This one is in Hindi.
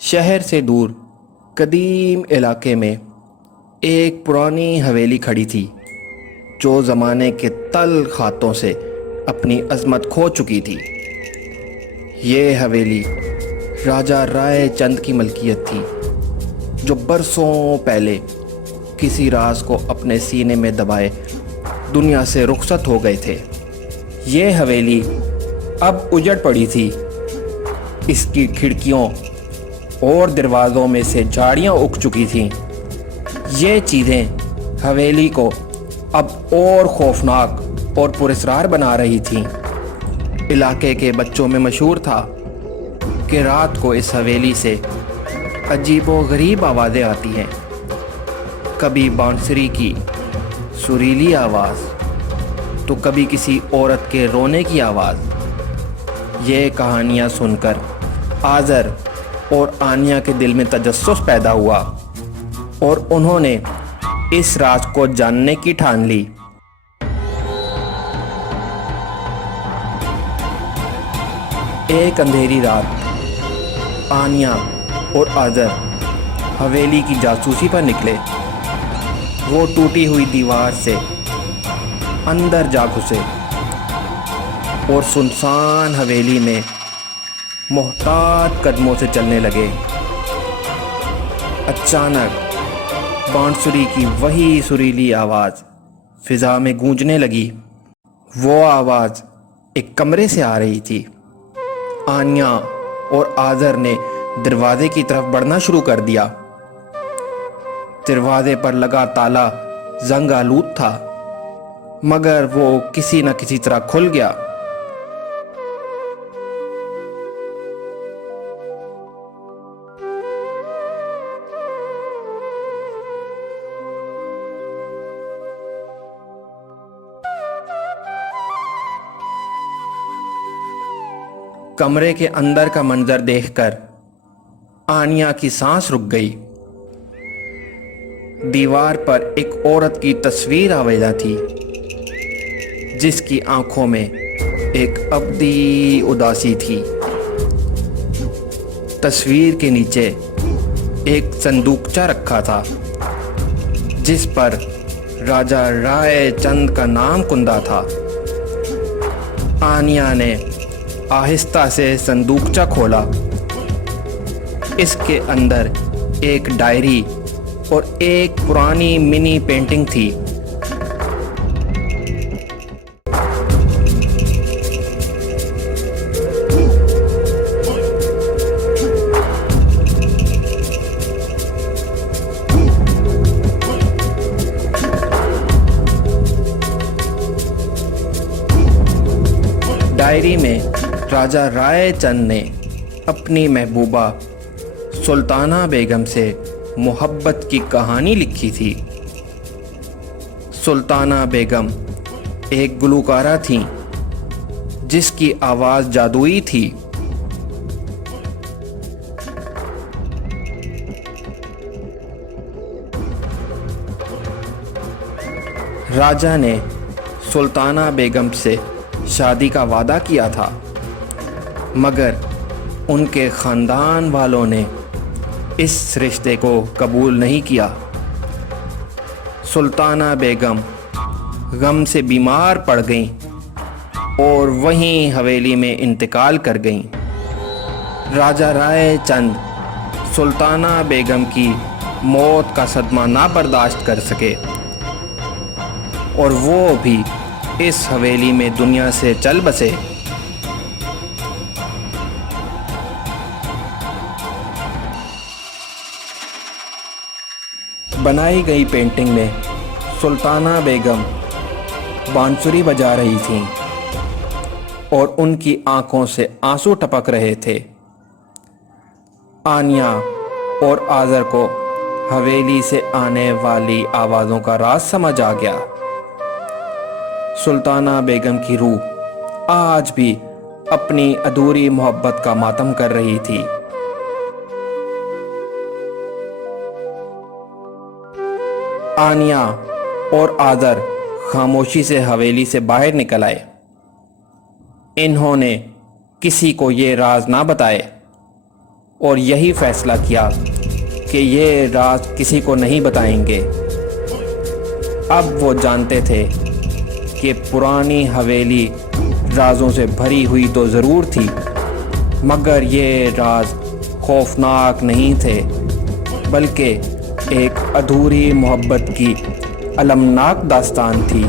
शहर से दूर कदीम इलाके में एक पुरानी हवेली खड़ी थी जो ज़माने के तल खातों से अपनी अज़मत खो चुकी थी। ये हवेली राजा राय चंद की मलकियत थी जो बरसों पहले किसी राज को अपने सीने में दबाए दुनिया से रुखसत हो गए थे। ये हवेली अब उजड़ पड़ी थी। इसकी खिड़कियों और दरवाज़ों में से झाड़ियाँ उग चुकी थीं। ये चीज़ें हवेली को अब और खौफनाक और पुरस्कार बना रही थीं। इलाके के बच्चों में मशहूर था कि रात को इस हवेली से अजीबो-गरीब आवाज़ें आती हैं। कभी बांसुरी की सुरीली आवाज़ तो कभी किसी औरत के रोने की आवाज़। ये कहानियाँ सुनकर आज़र और आनिया के दिल में तजस्सुस पैदा हुआ और उन्होंने इस राज को जानने की ठान ली। एक अंधेरी रात आनिया और आज़र हवेली की जासूसी पर निकले। वो टूटी हुई दीवार से अंदर जा घुसे और सुनसान हवेली में मोहतात कदमों से चलने लगे। अचानक बांसुरी की वही सुरीली आवाज़ फिज़ा में गूंजने लगी। वो आवाज़ एक कमरे से आ रही थी। आनिया और आज़र ने दरवाजे की तरफ बढ़ना शुरू कर दिया। दरवाजे पर लगा ताला जंग आलूद था, मगर वो किसी न किसी तरह खुल गया। कमरे के अंदर का मंजर देखकर आनिया की सांस रुक गई। दीवार पर एक औरत की तस्वीर आवेदा थी जिसकी आंखों में एक अबदी उदासी थी। तस्वीर के नीचे एक संदूकचा रखा था जिस पर राजा राय चंद का नाम कुंदा था। आनिया ने आहिस्ता से संदूकचा खोला। इसके अंदर एक डायरी और एक पुरानी मिनी पेंटिंग थी। डायरी में राजा राय चंद ने अपनी महबूबा सुल्ताना बेगम से मोहब्बत की कहानी लिखी थी। सुल्ताना बेगम एक गुलकारा थीं जिसकी आवाज़ जादुई थी। राजा ने सुल्ताना बेगम से शादी का वादा किया था, मगर उनके ख़ानदान वालों ने इस रिश्ते को कबूल नहीं किया। सुल्ताना बेगम गम से बीमार पड़ गईं और वहीं हवेली में इंतकाल कर गईं। राजा राय चंद सुल्ताना बेगम की मौत का सदमा ना बर्दाश्त कर सके और वो भी इस हवेली में दुनिया से चल बसे। बनाई गई पेंटिंग में सुल्ताना बेगम बांसुरी बजा रही थीं और उनकी आंखों से आंसू टपक रहे थे। आनिया और आज़र को हवेली से आने वाली आवाज़ों का राज समझ आ गया। सुल्ताना बेगम की रूह आज भी अपनी अधूरी मोहब्बत का मातम कर रही थी। आनिया और आज़र खामोशी से हवेली से बाहर निकल आए। इन्होंने किसी को ये राज ना बताए और यही फैसला किया कि ये राज किसी को नहीं बताएंगे। अब वो जानते थे कि पुरानी हवेली राजों से भरी हुई तो ज़रूर थी, मगर ये राज खौफनाक नहीं थे, बल्कि एक अधूरी मोहब्बत की अलमनाक दास्तान थी।